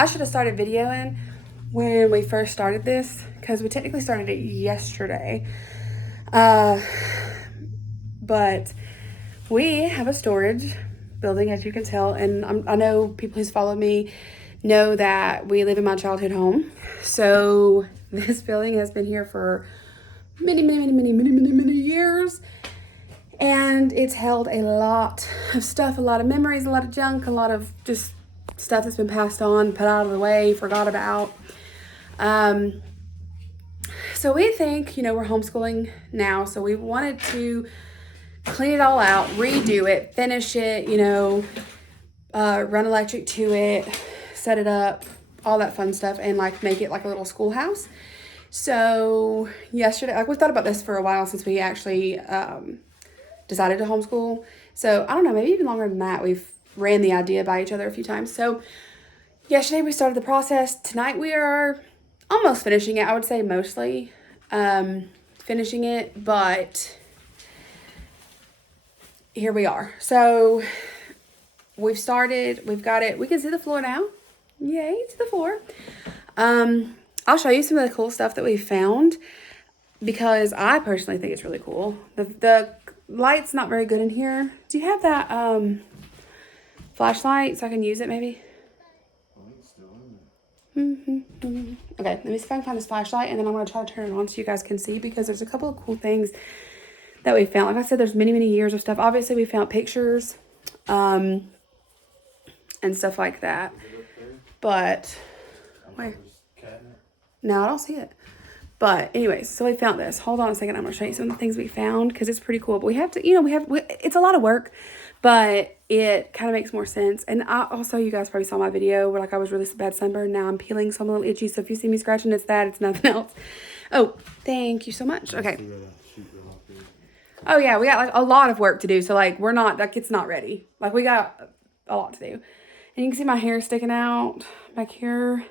I should have started videoing when we first started this because we technically started it yesterday. But we have a storage building, as you can tell, and I know people who's followed me know that we live in my childhood home. So this building has been here for many years. And it's held a lot of stuff, a lot of memories, a lot of junk, a lot of just stuff that's been passed on, put out of the way, forgot about. So we think, we're homeschooling now, so we wanted to clean it all out, redo it, finish it, run electric to it, set it up, all that fun stuff, and make it like a little schoolhouse. So yesterday, we thought about this for a while since we actually decided to homeschool. So I don't know, maybe even longer than that. We've ran the idea by each other a few times. So yesterday we started the process. Tonight we are almost finishing it. I would say mostly finishing it, but here we are. So we've started, we've got it. We can see the floor now. Yay, to the floor. I'll show you some of the cool stuff that we found because I personally think it's really cool. The light's not very good in here. Do you have that flashlight so I can use it maybe? Okay, let me see if I can find this flashlight, and then I'm going to try to turn it on so you guys can see, because there's a couple of cool things that we found. Like I said, there's many years of stuff. Obviously, we found pictures and stuff like that. But where? No, I don't see it. But anyways, so we found this. Hold on a second. I'm going to show you some of the things we found because it's pretty cool. But we have to, it's a lot of work, but it kind of makes more sense. And I also, you guys probably saw my video where I was really bad sunburn. Now I'm peeling, so I'm a little itchy. So if you see me scratching, it's that. It's nothing else. Oh, thank you so much. Okay. Oh yeah, we got a lot of work to do. So we're not, it's not ready. We got a lot to do. And you can see my hair sticking out back here.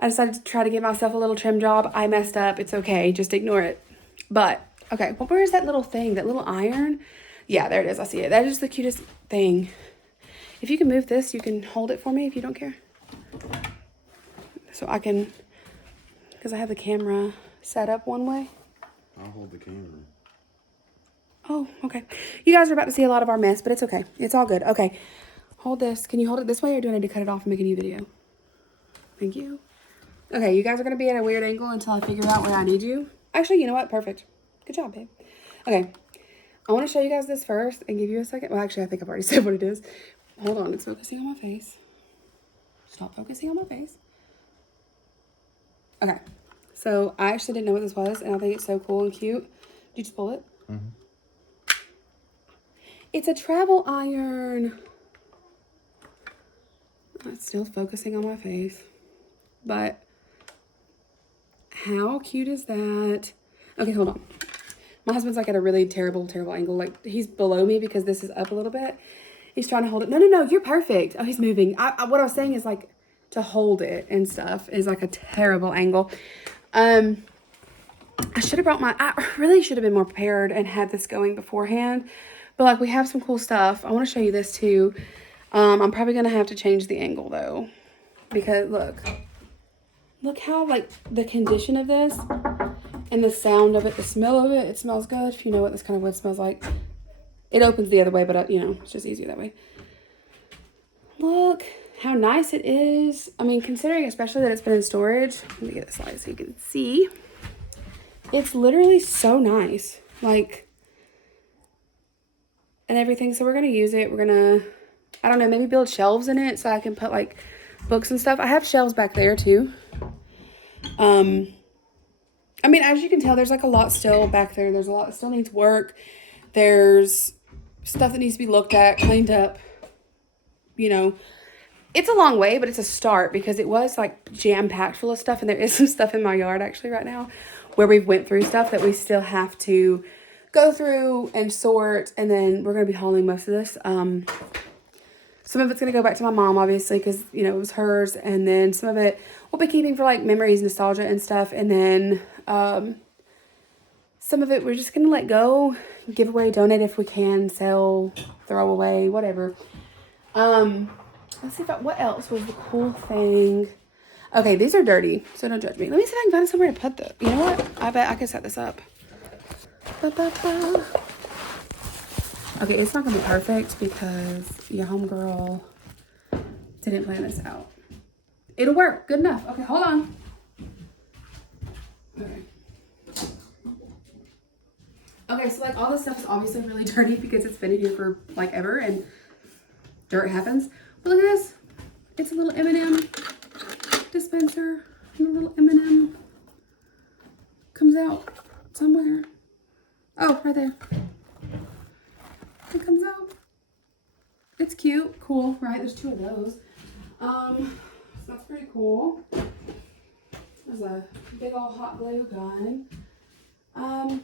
I decided to try to give myself a little trim job. I messed up. It's okay. Just ignore it. But, okay. Well, where is that little thing? That little iron? Yeah, there it is. I see it. That is the cutest thing. If you can move this, you can hold it for me if you don't care. So I can, because I have the camera set up one way. I'll hold the camera. Oh, okay. You guys are about to see a lot of our mess, but it's okay. It's all good. Okay. Hold this. Can you hold it this way, or do I need to cut it off and make a new video? Thank you. Okay, you guys are going to be at a weird angle until I figure out where I need you. Actually, you know what? Perfect. Good job, babe. Okay, I want to show you guys this first and give you a second. Well, actually, I think I've already said what it is. Hold on. It's focusing on my face. Stop focusing on my face. Okay, so I actually didn't know what this was, and I think it's so cool and cute. Did you just pull it? Mm-hmm. It's a travel iron. It's still focusing on my face. But how cute is that? Okay, hold on. My husband's at a really terrible angle. He's below me because this is up a little bit. He's trying to hold it. No, you're perfect. Oh, he's moving. What I was saying is to hold it and stuff is a terrible angle. I should have I really should have been more prepared and had this going beforehand. But we have some cool stuff. I want to show you this too. I'm probably going to have to change the angle though. Because look how the condition of this and the sound of it, the smell of it, it smells good. If you know what this kind of wood smells like. It opens the other way, but it's just easier that way. Look how nice it is. I mean, considering especially that it's been in storage. Let me get this light so you can see. It's literally so nice. And everything. So we're going to use it. We're going to, I don't know, maybe build shelves in it so I can put books and stuff. I have shelves back there too. I mean, as you can tell, there's a lot still back there. There's a lot that still needs work. There's stuff that needs to be looked at, cleaned up. It's a long way, but it's a start because it was jam-packed full of stuff. And there is some stuff in my yard actually right now where we've went through stuff that we still have to go through and sort. And then we're going to be hauling most of this. Some of it's going to go back to my mom, obviously, because, it was hers. And then some of it we'll be keeping for, memories, nostalgia, and stuff. And then some of it we're just going to let go, give away, donate if we can, sell, throw away, whatever. Let's see what else was the cool thing. Okay, these are dirty, so don't judge me. Let me see if I can find somewhere to put them. You know what? I bet I can set this up. Ba-ba-ba. Okay, it's not gonna be perfect because your homegirl didn't plan this out. It'll work. Good enough. Okay, hold on. Okay. Okay, so like all this stuff is obviously really dirty because it's been in here for like ever and dirt happens. But look at this. It's a little M&M dispenser. And a little M&M comes out somewhere. Oh, right there. It comes out. It's cute. Cool, right? There's 2 of those. So that's pretty cool. There's a big old hot glue gun. I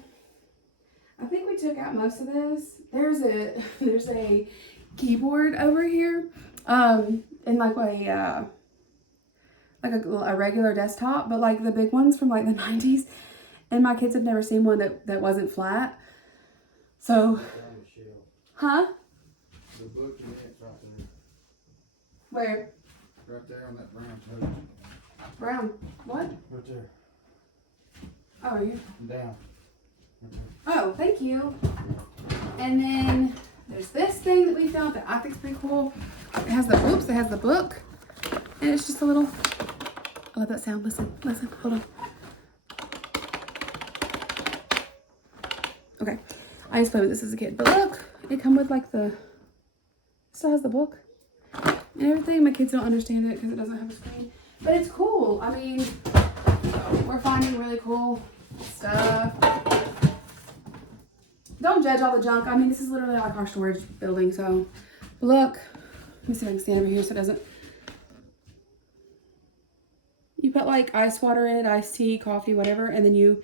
think we took out most of this. There's a keyboard over here. In like a regular desktop, but like the big ones from like the 90s. And my kids have never seen one that wasn't flat. So, huh? The book and it's right there. Where? Right there on that brown page. Brown. What? Right there. Oh, are you? Down. Right there. Oh, thank you. And then there's this thing that we found that I think's pretty cool. It has the book. And it's just a little, I love that sound. Listen, hold on. Okay, I used to play with this as a kid, but look, it come with like still has the book and everything. My kids don't understand it because it doesn't have a screen, but it's cool. I mean, we're finding really cool stuff. Don't judge all the junk. I mean, this is literally like our storage building, so look. Let me see if I can stand over here so it doesn't. You put like ice water in it, iced tea, coffee, whatever, and then you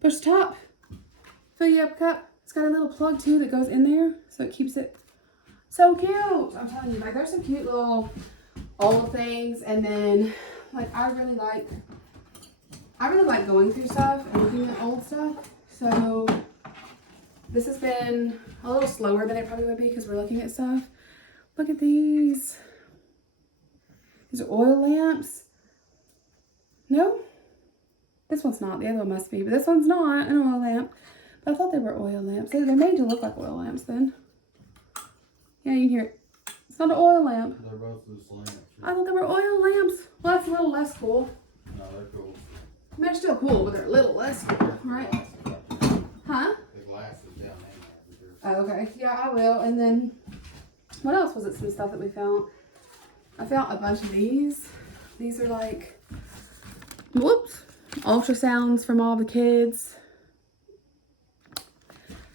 push the top, fill you up a cup. It's got a little plug too that goes in there, so it keeps it so cute. I'm telling you, like there's some cute little old things, and then like I really like going through stuff and looking at old stuff. So this has been a little slower than it probably would be because we're looking at stuff. Look at these. These are oil lamps. No? This one's not. The other one must be. But this one's not an oil lamp. But I thought they were oil lamps. They're made to look like oil lamps then. Yeah, you can hear it. It's not an oil lamp. They're both loose lamps. I thought they were oil lamps. Well, that's a little less cool. No, they're cool. I mean, they're still cool, but they're a little less cool, right? Huh? The glass is down there. Oh, okay. Yeah, I will. And then, what else was it? Some stuff that we found. I found a bunch of these. These are like, whoops, ultrasounds from all the kids.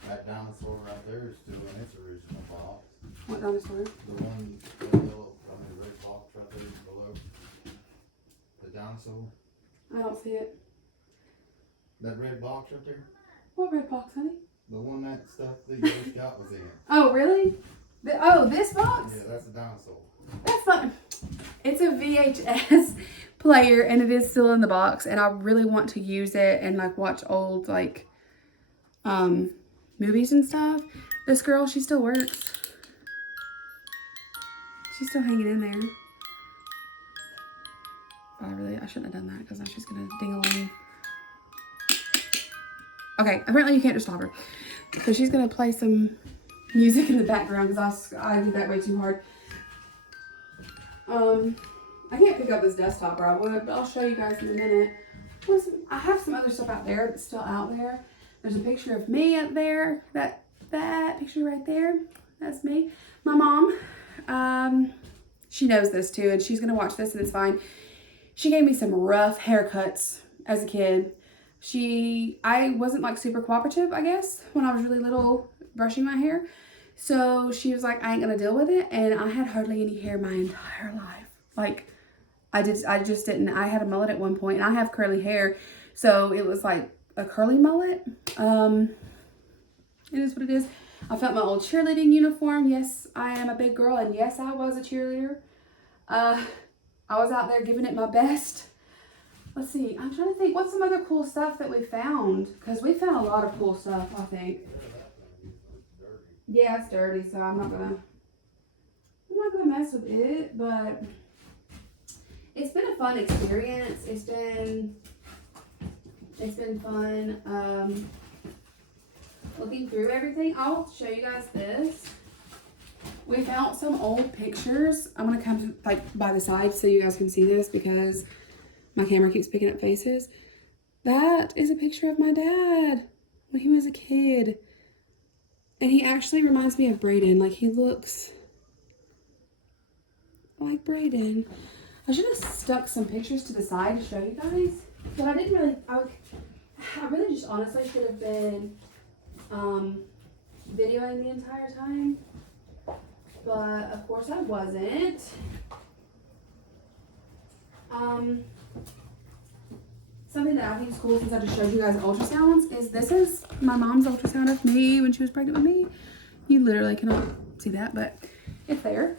That dinosaur right there is still in its original box. What dinosaur? The one, the yellow, red box right there below. The dinosaur. I don't see it. That red box right there. What red box, honey? The one that stuff that your scout was in. Oh, really? This box? Yeah, that's a dinosaur. That's not. It's a VHS player, and it is still in the box. And I really want to use it and like watch old like movies and stuff. This girl, she still works. She's still hanging in there. But I shouldn't have done that because now she's gonna ding-a-ling. Okay, apparently you can't just stop her. So she's gonna play some music in the background because I did that way too hard. I can't pick up this desktop, or I would, but I'll show you guys in a minute. I have some other stuff out there that's still out there. There's a picture of me up there. That picture right there, that's me. My mom, she knows this too, and she's gonna watch this, and it's fine. She gave me some rough haircuts as a kid. I wasn't like super cooperative, I guess, when I was really little brushing my hair. So she was like, I ain't gonna deal with it. And I had hardly any hair my entire life. Like, I just didn't. I had a mullet at one point, and I have curly hair. So it was like a curly mullet. It is what it is. I felt my old cheerleading uniform. Yes, I am a big girl, and yes, I was a cheerleader. I was out there giving it my best. Let's see. I'm trying to think. What's some other cool stuff that we found? Because we found a lot of cool stuff, I think. Yeah, it's dirty, so I'm not gonna. not gonna mess with it, but it's been a fun experience. It's been fun looking through everything. I'll show you guys this. We found some old pictures. I'm gonna come like by the side so you guys can see this because my camera keeps picking up faces. That is a picture of my dad when he was a kid. And he actually reminds me of Braden. Like, he looks like Braden. I should have stuck some pictures to the side to show you guys. But I didn't really, I really just honestly should have been videoing the entire time. But, of course, I wasn't. Something that I think is cool since I just showed you guys ultrasounds is this is my mom's ultrasound of me when she was pregnant with me. You literally cannot see that, but it's there.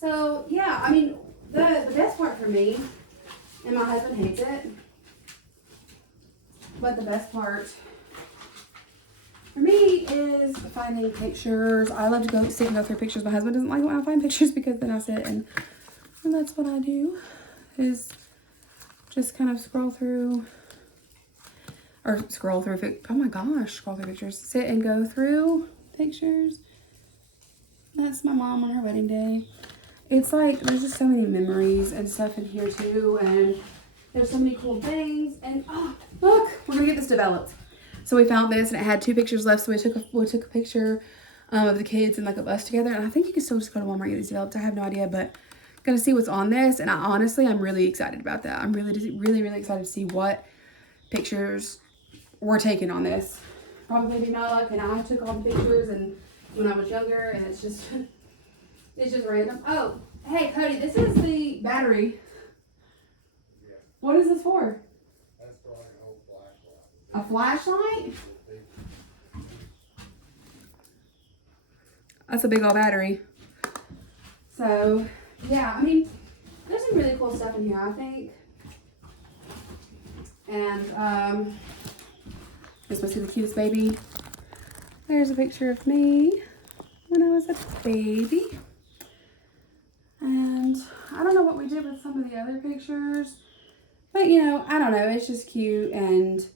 So yeah, I mean, the best part for me, and my husband hates it, but the best part for me is finding pictures. I love to go sit and go through pictures. My husband doesn't like when I find pictures because then I sit and that's what I do, is just kind of scroll through pictures. Sit and go through pictures. That's my mom on her wedding day. It's like, there's just so many memories and stuff in here too, and there's so many cool things, and oh, look, we're gonna get this developed. So we found this, and it had 2 pictures left, so we took a picture of the kids and like of us together, and I think you can still just go to Walmart and get these developed. I have no idea, but gonna see what's on this, and I'm really excited about that. I'm really excited to see what pictures were taken on this. Probably not like, and I took all the pictures and when I was younger, and it's just random. Oh, hey Cody, this is the battery. Yeah. What is this for? That's for like an old flashlight. A flashlight? That's a big old battery. So yeah, I mean, there's some really cool stuff in here, I think. And you're supposed to see the cutest baby. There's a picture of me when I was a baby. And I don't know what we did with some of the other pictures, but you know, I don't know, it's just cute, and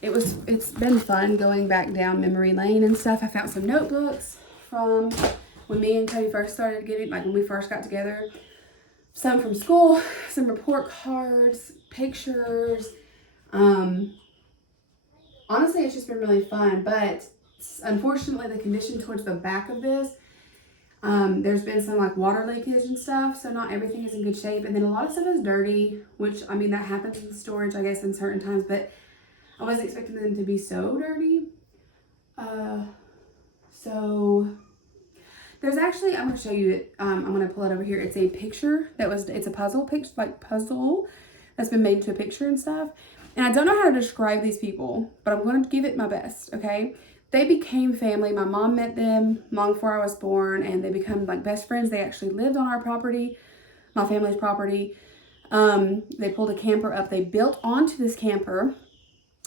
it's been fun going back down memory lane and stuff. I found some notebooks from when me and Cody first started getting, like when we first got together. Some from school, some report cards, pictures. Honestly, it's just been really fun, but unfortunately the condition towards the back of this, there's been some like water leakage and stuff, so not everything is in good shape, and then a lot of stuff is dirty, which I mean that happens in storage I guess in certain times, but I wasn't expecting them to be so dirty. So there's actually, I'm going to show you it. I'm going to pull it over here. It's a picture it's a puzzle that's been made into a picture and stuff. And I don't know how to describe these people, but I'm going to give it my best, okay? They became family. My mom met them long before I was born, and they become like best friends. They actually lived on our property, my family's property. They pulled a camper up. They built onto this camper,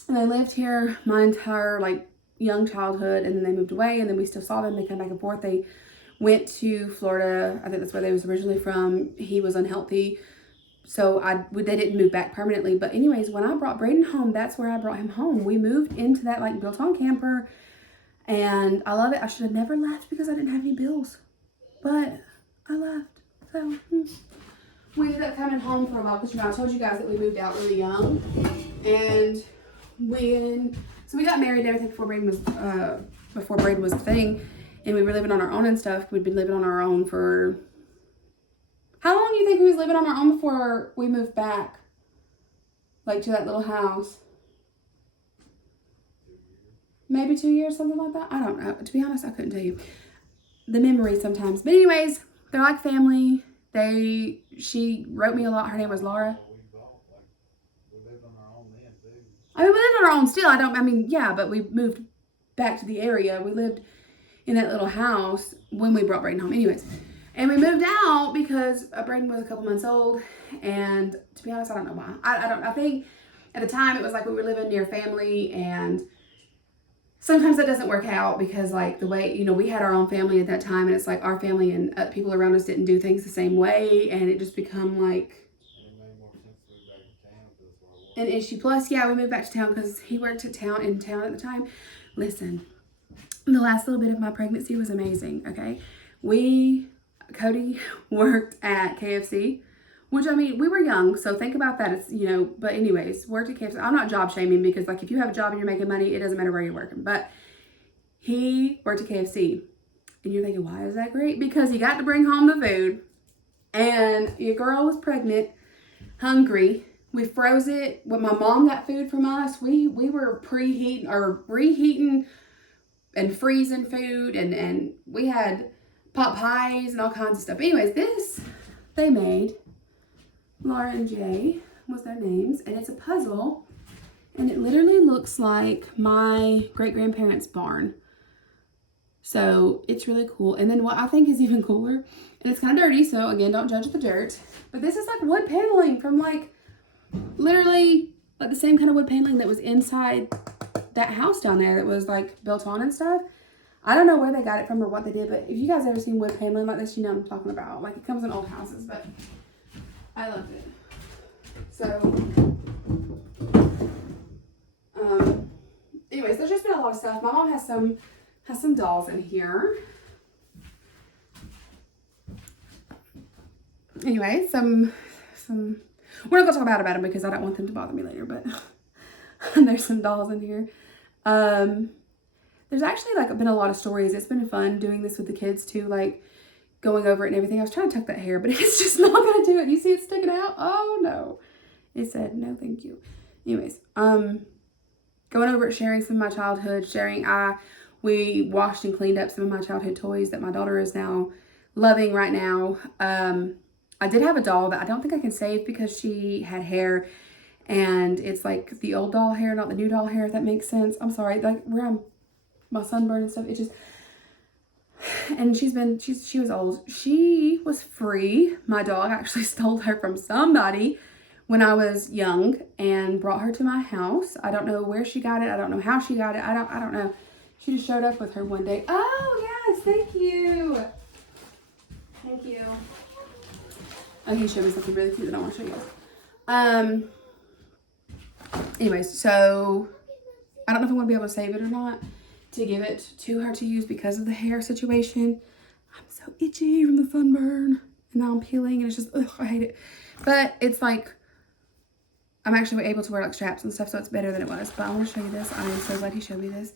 and they lived here my entire like young childhood, and then they moved away, and then we still saw them. They come back and forth. They went to Florida. I think that's where they was originally from. He was unhealthy, so they didn't move back permanently. But anyways, when I brought Braden home, that's where I brought him home. We moved into that like built-on camper, and I love it. I should have never left because I didn't have any bills, but I left. So we ended up coming home for a while because I told you guys that we moved out really young, and so we got married and everything before Braden was a thing, and we were living on our own and stuff. We'd been living on our own for, how long do you think we was living on our own before we moved back, like to that little house? Maybe 2 years, something like that. I don't know. To be honest, I couldn't tell you. The memories sometimes. But anyways, they're like family. She wrote me a lot. Her name was Laura. We lived on our own then too. I mean, we lived on our own still. Yeah, but we moved back to the area. We lived in that little house when we brought Braden home. Anyways, and we moved out because Braden was a couple months old. And to be honest, I don't know why. I think at the time it was like we were living near family, and sometimes that doesn't work out because like the way, we had our own family at that time, and it's like our family and people around us didn't do things the same way, and it just become like an issue. Plus, yeah, we moved back to town because he worked in town at the time. Listen, the last little bit of my pregnancy was amazing. Okay, Cody worked at KFC, which, I mean, we were young, so think about that. It's, but anyways, worked at KFC. I'm not job shaming because like if you have a job and you're making money, it doesn't matter where you're working. But he worked at KFC, and you're thinking, why is that great? Because he got to bring home the food, and your girl was pregnant, hungry. We froze it. When my mom got food from us, we were preheating or reheating and freezing food, and we had pot pies and all kinds of stuff. Anyways, this they made, Laura and Jay was their names, and it's a puzzle, and it literally looks like my great-grandparents' barn. So it's really cool. And then what I think is even cooler, and it's kind of dirty, so again, don't judge the dirt, but this is like wood paneling from like literally like the same kind of wood paneling that was inside that house down there that was like built on and stuff. I don't know where they got it from or what they did, but if you guys ever seen wood paneling like this, you know what I'm talking about. Like it comes in old houses, but I loved it. So, anyways, there's just been a lot of stuff. My mom has some dolls in here. Anyway, some we're not gonna talk about them because I don't want them to bother me later, but there's some dolls in here. There's actually like been a lot of stories. It's been fun doing this with the kids too, like going over it and everything. I was trying to tuck that hair, but it's just not gonna do it. You see it sticking out? Oh no. It said no thank you. Anyways, going over it, sharing some of my childhood, we washed and cleaned up some of my childhood toys that my daughter is now loving right now. I did have a doll that I don't think I can save because she had hair, and it's like the old doll hair, not the new doll hair, if that makes sense. I'm sorry, like where my sunburn and stuff, it just, and she was old. She was free. My dog actually stole her from somebody when I was young and brought her to my house. I don't know where she got it. I don't know how she got it. I don't know. She just showed up with her one day. Oh yes, thank you. Thank you. Okay, he showed me something really cute that I want to show you guys. Anyways, so I don't know if I'm going to be able to save it or not to give it to her to use because of the hair situation. I'm so itchy from the sunburn, and now I'm peeling, and it's just, ugh, I hate it. But it's like, I'm actually able to wear like straps and stuff, so it's better than it was. But I want to show you this. I am so glad he showed me this.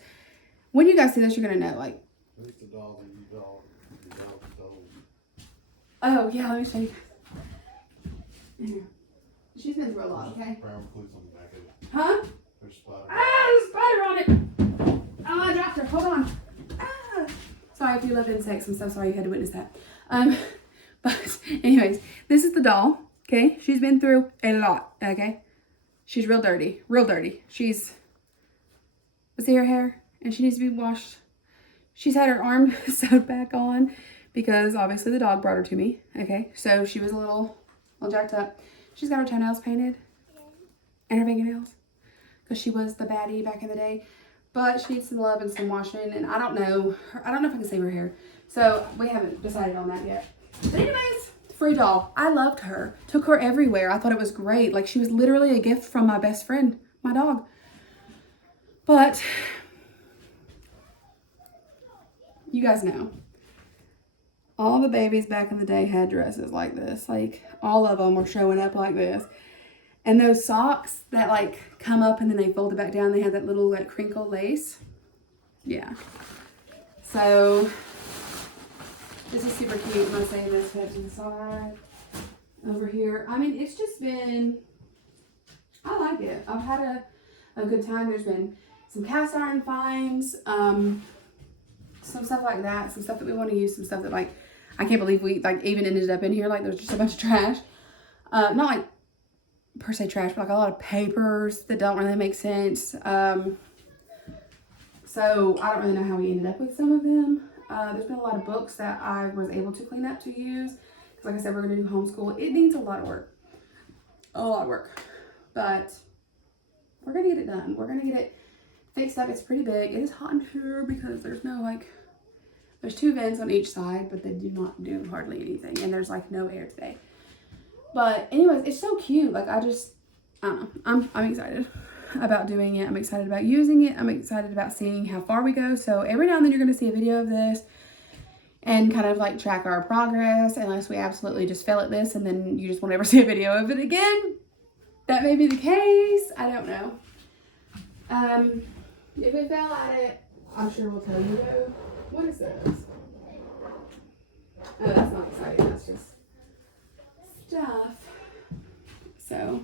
When you guys see this, you're going to know, like. Who's the doll that your dog stole? Oh, yeah, let me show you. Here. She's been through a lot, okay? Brown clues on the back of it. Huh? There's spider. Ah, there's a spider on it. Oh, I dropped her. Hold on. Ah. Sorry if you love insects. I'm so sorry you had to witness that. But anyways, this is the doll. Okay, she's been through a lot. Okay, she's real dirty. Real dirty. See her hair? And she needs to be washed. She's had her arm sewed back on because obviously the dog brought her to me. Okay, so she was a little jacked up. She's got her toenails painted and her fingernails because she was the baddie back in the day. But she needs some love and some washing, and I don't know if I can save her hair. So we haven't decided on that yet. But anyways, free doll. I loved her. Took her everywhere. I thought it was great. Like, she was literally a gift from my best friend, my dog. But you guys know, all the babies back in the day had dresses like this. Like, all of them were showing up like this. And those socks that, like, come up and then they fold it back down, they had that little, like, crinkle lace. Yeah. So, this is super cute. I'm going to say this, put it to the side. Over here. I mean, it's just been, I like it. I've had a good time. There's been some cast iron finds, some stuff like that, some stuff that we want to use, some stuff that, like, I can't believe we, like, even ended up in here. Like, there's just a bunch of trash. Not, like, per se trash, but, like, a lot of papers that don't really make sense. So, I don't really know how we ended up with some of them. There's been a lot of books that I was able to clean up to use. Because, like I said, we're going to do homeschool. It needs a lot of work. A lot of work. But we're going to get it done. We're going to get it fixed up. It's pretty big. It is hot in here because there's no like, there's 2 vents on each side, but they do not do hardly anything. And there's like no air today. But anyways, it's so cute. Like I don't know. I'm excited about doing it. I'm excited about using it. I'm excited about seeing how far we go. So every now and then you're going to see a video of this and kind of like track our progress, unless we absolutely just fail at this and then you just won't ever see a video of it again. That may be the case. I don't know. If we fail at it, I'm sure we'll tell you though. What is this? Oh, that's not exciting. That's just stuff. So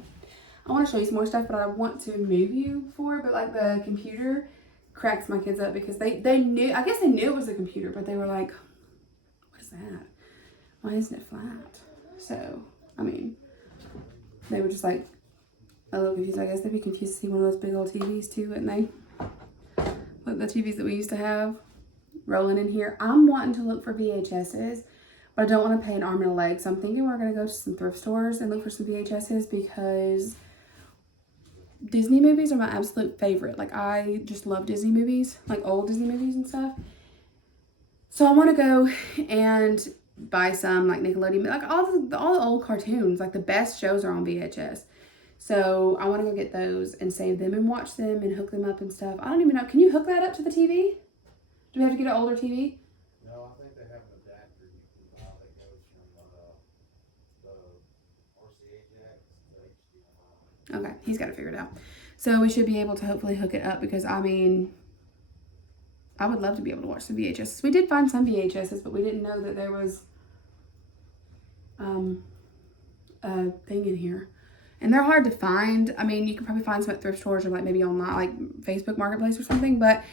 I want to show you some more stuff, but I want to move you for it. But like the computer cracks my kids up because they knew, I guess they knew it was a computer, but they were like, what is that? Why isn't it flat? So, I mean, they were just like a little confused. I guess they'd be confused to see one of those big old TVs too, wouldn't they? Like the TVs that we used to have rolling in here. I'm wanting to look for VHSs, but I don't want to pay an arm and a leg. So I'm thinking we're going to go to some thrift stores and look for some VHSs because Disney movies are my absolute favorite. Like I just love Disney movies, like old Disney movies and stuff. So I want to go and buy some like Nickelodeon, like all the old cartoons, like the best shows are on VHS. So I want to go get those and save them and watch them and hook them up and stuff. I don't even know. Can you hook that up to the TV? Do we have to get an older TV? No, I think they have an adapter you can buy that goes from the RCA jack to HDMI. Okay, he's got to figure it out. So we should be able to hopefully hook it up because I mean, I would love to be able to watch some VHS. We did find some VHSs, but we didn't know that there was a thing in here. And they're hard to find. I mean, you can probably find some at thrift stores or like maybe online, like Facebook Marketplace or something. But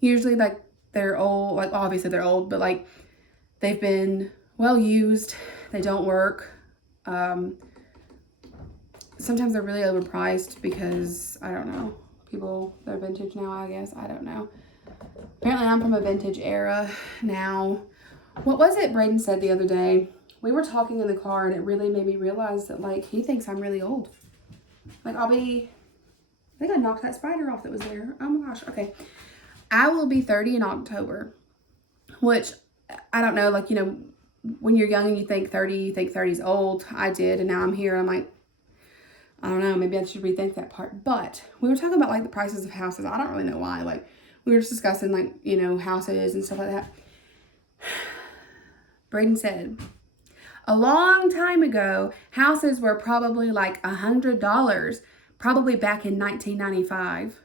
usually like they're old, like obviously they're old, but like they've been well used. They don't work. Sometimes they're really overpriced because, I don't know, people, they're vintage now, I guess. I don't know. Apparently I'm from a vintage era now. What was it Braden said the other day? We were talking in the car and it really made me realize that like he thinks I'm really old. Like I think I knocked that spider off that was there. Oh my gosh. Okay. I will be 30 in October, which I don't know, like, you know, when you're young and you think 30 is old. I did. And now I'm here. I'm like, I don't know, maybe I should rethink that part. But we were talking about like the prices of houses. I don't really know why. Like we were just discussing like, you know, houses and stuff like that. Braden said, a long time ago, houses were probably like $100, probably back in 1995.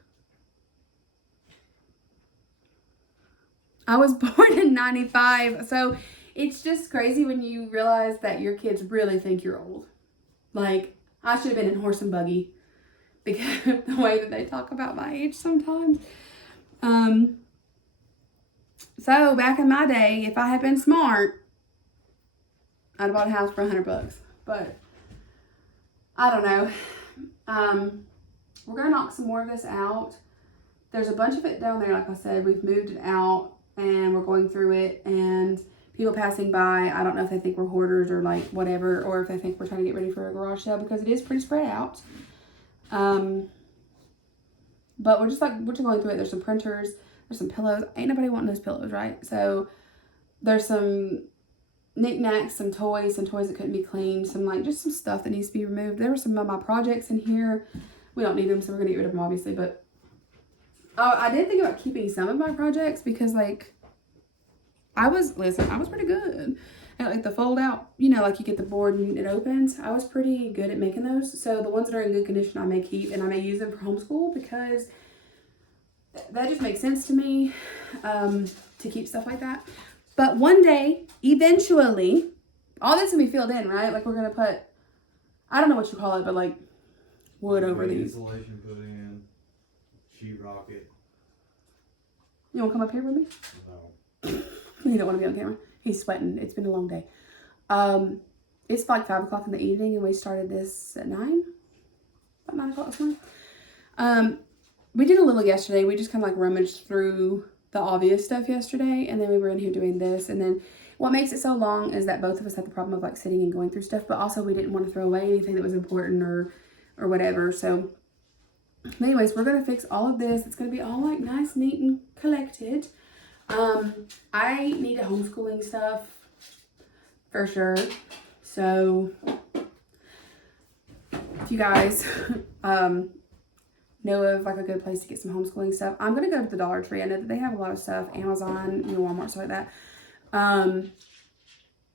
I was born in 95, so it's just crazy when you realize that your kids really think you're old. Like, I should have been in horse and buggy because of the way that they talk about my age sometimes. So back in my day, if I had been smart, I'd have bought a house for $100, but I don't know. We're gonna knock some more of this out. There's a bunch of it down there, like I said. We've moved it out and we're going through it, and people passing by, I don't know if they think we're hoarders or like whatever, or if they think we're trying to get ready for a garage sale because it is pretty spread out. But we're just going through it. There's some printers, there's some pillows. Ain't nobody wanting those pillows, right? So there's some knickknacks, some toys that couldn't be cleaned, just some stuff that needs to be removed. There were some of my projects in here. We don't need them, so we're gonna get rid of them obviously, but I did think about keeping some of my projects because like I was pretty good at like the fold out, you know, like you get the board and it opens. I was pretty good at making those. So the ones that are in good condition I may keep, and I may use them for homeschool because that just makes sense to me, to keep stuff like that. But one day, eventually, all this will be filled in, right? Like we're going to put, I don't know what you call it, but like wood over these. Insulation put in, sheetrock it. You want to come up here with me? No. You don't want to be on camera. He's sweating. It's been a long day. It's like 5 o'clock in the evening and we started this at 9. About 9 o'clock this morning. We did a little yesterday. We just kind of like rummaged through the obvious stuff yesterday, and then we were in here doing this. And then what makes it so long is that both of us had the problem of like sitting and going through stuff, but also we didn't want to throw away anything that was important or whatever. So anyways, we're going to fix all of this. It's going to be all like nice, neat, and collected. I need a homeschooling stuff for sure. So if you guys know of like a good place to get some homeschooling stuff, I'm gonna go to the Dollar Tree. I know that they have a lot of stuff, Amazon, Walmart, stuff like that.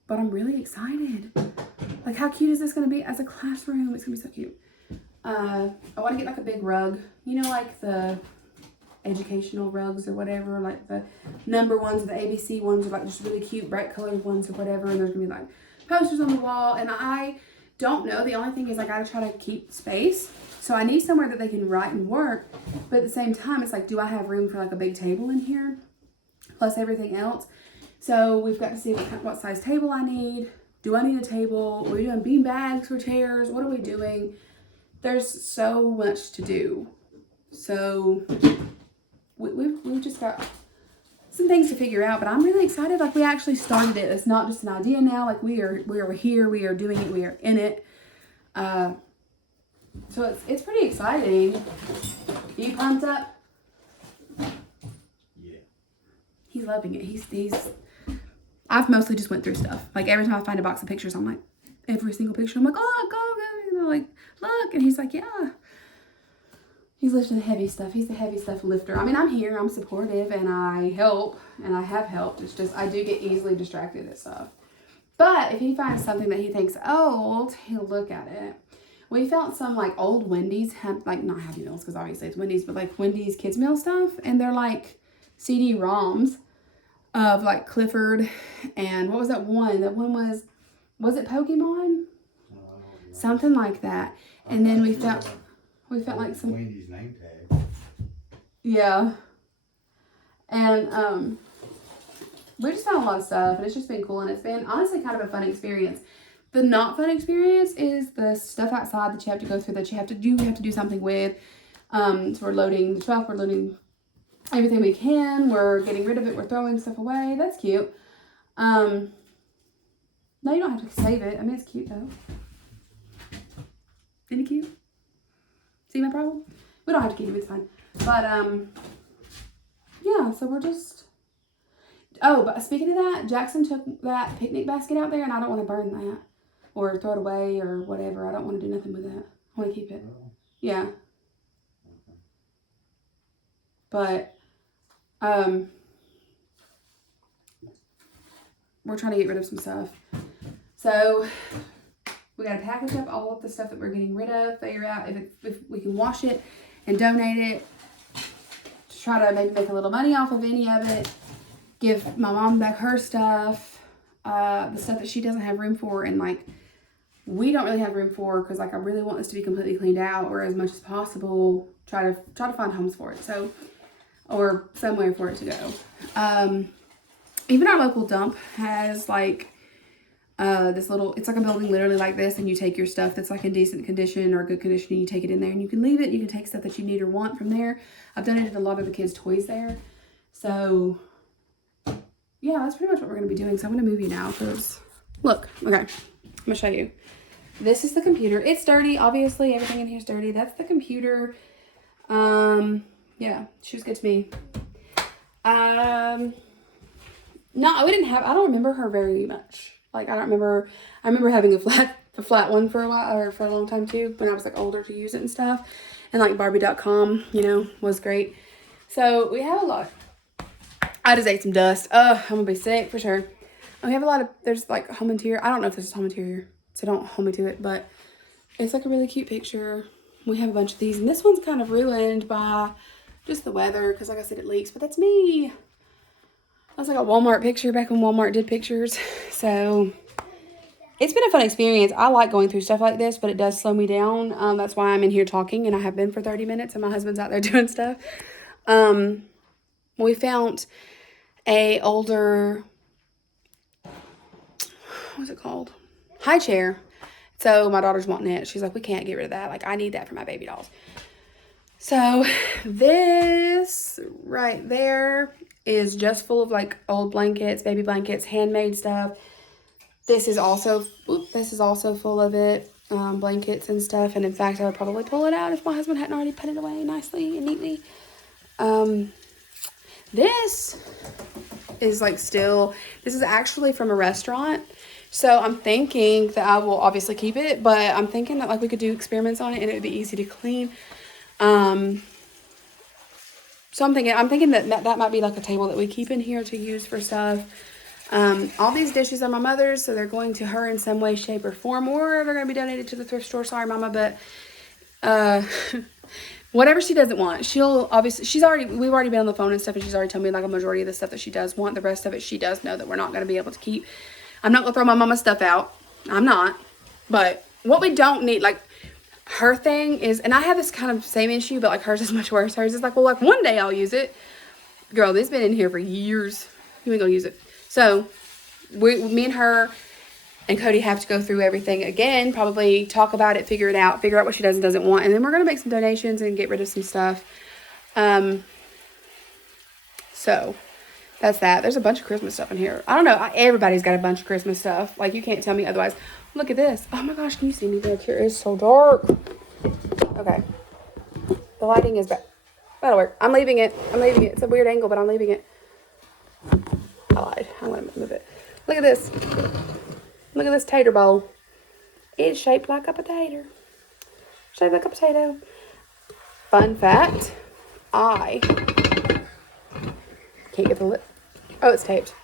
But I'm really excited. Like, how cute is this gonna be as a classroom? It's gonna be so cute. I want to get like a big rug, like the educational rugs or whatever, like the number ones, the ABC ones, or like just really cute bright colored ones or whatever. And there's gonna be like posters on the wall. And I don't know, the only thing is I gotta try to keep space, so I need somewhere that they can write and work, but at the same time it's like, do I have room for like a big table in here plus everything else? So we've got to see what size table I need. Do I need a table? Are we doing bean bags for chairs? What are we doing? There's so much to do. So we've just got some things to figure out, but I'm really excited. Like, we actually started it. It's not just an idea now. Like, we are here, we are doing it, we are in it. So it's pretty exciting. Are you pumped up? Yeah. He's loving it. He's I've mostly just went through stuff. Like, every time I find a box of pictures, I'm like, every single picture, I'm like, oh, go, like, look. And he's like, yeah. He's lifting the heavy stuff. He's the heavy stuff lifter. I mean, I'm here, I'm supportive, and I help, and I have helped. It's just, I do get easily distracted at stuff. But if he finds something that he thinks old, he'll look at it. We found some like old Wendy's, like, not Happy Meals, because obviously it's Wendy's, but like Wendy's kids meal stuff. And they're like CD-ROMs of like Clifford, and what was that one? That one was it Pokemon? Something like that. And then we found like some Wendy's name tag. Yeah. And we just found a lot of stuff, and it's just been cool, and it's been honestly kind of a fun experience. The not fun experience is the stuff outside that you have to go through, that you have to do something with. So we're loading the truck, we're loading everything we can, we're getting rid of it, we're throwing stuff away. That's cute. No, you don't have to save it. I mean, it's cute though. Isn't it cute? See my problem? We don't have to keep it, it's fine. But yeah, so we're just, oh, but speaking of that, Jackson took that picnic basket out there, and I don't want to burn that or throw it away or whatever. I don't want to do nothing with that. I want to keep it. Yeah. But we're trying to get rid of some stuff. So we got to package up all of the stuff that we're getting rid of, figure out if we can wash it and donate it, to try to maybe make a little money off of any of it, give my mom back her stuff, the stuff that she doesn't have room for, and like we don't really have room for, because like I really want this to be completely cleaned out, or as much as possible try to find homes for it, so, or somewhere for it to go. Even our local dump has like this little, it's like a building literally like this, and you take your stuff that's like in decent condition or good condition, and you take it in there, and you can leave it. You can take stuff that you need or want from there. I've donated a lot of the kids' toys there. So yeah, that's pretty much what we're going to be doing. So I'm going to move you now, because look, okay, I'm going to show you. This is the computer. It's dirty. Obviously, everything in here is dirty. That's the computer. Yeah, she was good to me. No, we didn't have, I don't remember her very much. Like, I remember having a flat one for a while, or for a long time too, when I was like older to use it and stuff. And like Barbie.com, was great. So we have a lot. I just ate some dust. I'm gonna be sick for sure. We have a lot of, there's like home interior. I don't know if this is home interior, so don't hold me to it, but it's like a really cute picture. We have a bunch of these, and this one's kind of ruined by just the weather, because like I said, it leaks, but that's me. That's like a Walmart picture back when Walmart did pictures. So it's been a fun experience. I like going through stuff like this, but it does slow me down. That's why I'm in here talking, and I have been for 30 minutes, and my husband's out there doing stuff. We found a older, what's it called? High chair. So my daughter's wanting it. She's like, we can't get rid of that. Like, I need that for my baby dolls. So this right there is just full of like old blankets, baby blankets, handmade stuff. This is also full of it. blankets and stuff. And in fact, I would probably pull it out if my husband hadn't already put it away nicely and neatly. This is like this is actually from a restaurant. So I'm thinking that I will obviously keep it, but I'm thinking that like we could do experiments on it and it would be easy to clean. So I'm thinking that might be like a table that we keep in here to use for stuff. All these dishes are my mother's, so they're going to her in some way, shape, or form, or they're going to be donated to the thrift store. Sorry, Mama, but whatever she doesn't want, we've already been on the phone and stuff, and she's already told me like a majority of the stuff that she does want. The rest of it, she does know that we're not going to be able to keep. I'm not going to throw my mama's stuff out. I'm not. But what we don't need, like, her thing is, and I have this kind of same issue, but like hers is much worse. Hers is like, well, like one day I'll use it. Girl, this has been in here for years. You ain't gonna use it. So me and her and Cody have to go through everything again, probably talk about it, figure out what she does and doesn't want. And then we're gonna make some donations and get rid of some stuff. So that's that. There's a bunch of Christmas stuff in here. I don't know. Everybody's got a bunch of Christmas stuff. Like, you can't tell me otherwise. Look at this. Oh my gosh, can you see me back here? It's so dark. Okay. The lighting is bad. That'll work. I'm leaving it. It's a weird angle, but I'm leaving it. I lied. I'm going to move it. Look at this. Look at this tater bowl. It's shaped like a potato. Shaped like a potato. Fun fact. I can't get the lip. Oh, it's taped.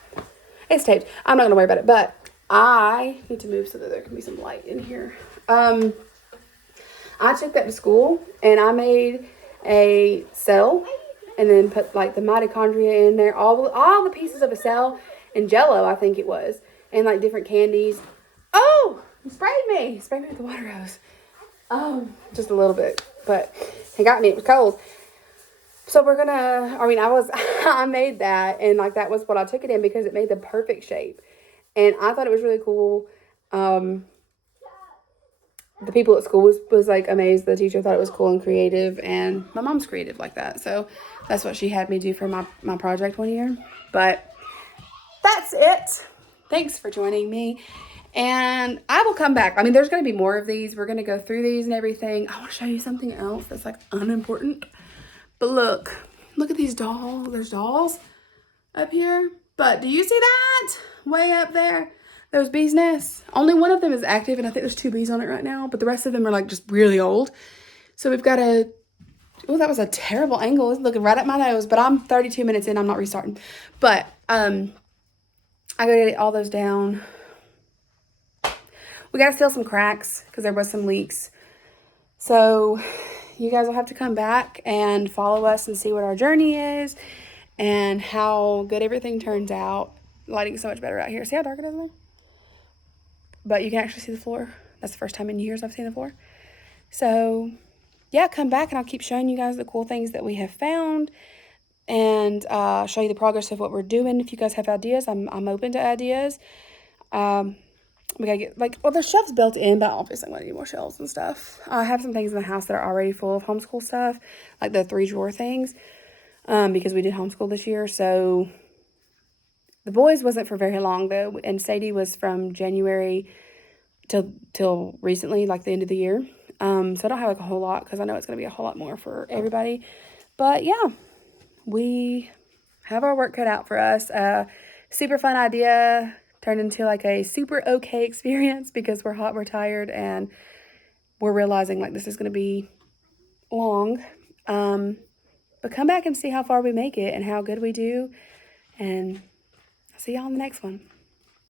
It's taped. I'm not going to worry about it, but I need to move so that there can be some light in here. I took that to school and I made a cell and then put like the mitochondria in there, all the pieces of a cell and Jello, I think it was, and like different candies. Oh, you sprayed me with the water hose. Just a little bit, but it got me. It was cold. So I made that, and like that was what I took it in because it made the perfect shape. And I thought it was really cool. The people at school was like amazed. The teacher thought it was cool and creative, and my mom's creative like that. So that's what she had me do for my project one year. But that's it. Thanks for joining me. And I will come back. I mean, there's going to be more of these. We're going to go through these and everything. I want to show you something else that's like unimportant. But look at these dolls. There's dolls up here. But do you see that? Way up there. Those bees' nests. Only one of them is active, and I think there's 2 bees on it right now. But the rest of them are like just really old. So we've got that was a terrible angle. It's looking right at my nose. But I'm 32 minutes in. I'm not restarting. But I gotta get all those down. We gotta seal some cracks because there was some leaks. So you guys will have to come back and follow us and see what our journey is and how good everything turns out. Lighting's so much better out here. See how dark it is now? But you can actually see the floor. That's the first time in years I've seen the floor. So yeah, come back and I'll keep showing you guys the cool things that we have found and show you the progress of what we're doing. If you guys have ideas, I'm open to ideas. We gotta get there's shelves built in, but obviously I'm gonna need more shelves and stuff. I have some things in the house that are already full of homeschool stuff, like the 3-drawer things, because we did homeschool this year. So the boys wasn't for very long though, and Sadie was from January till recently, like the end of the year. So I don't have like a whole lot because I know it's gonna be a whole lot more for everybody. But yeah, we have our work cut out for us. Super fun idea. Turned into like a super okay experience because we're hot, we're tired, and we're realizing like this is going to be long. But come back and see how far we make it and how good we do. And I'll see y'all in the next one.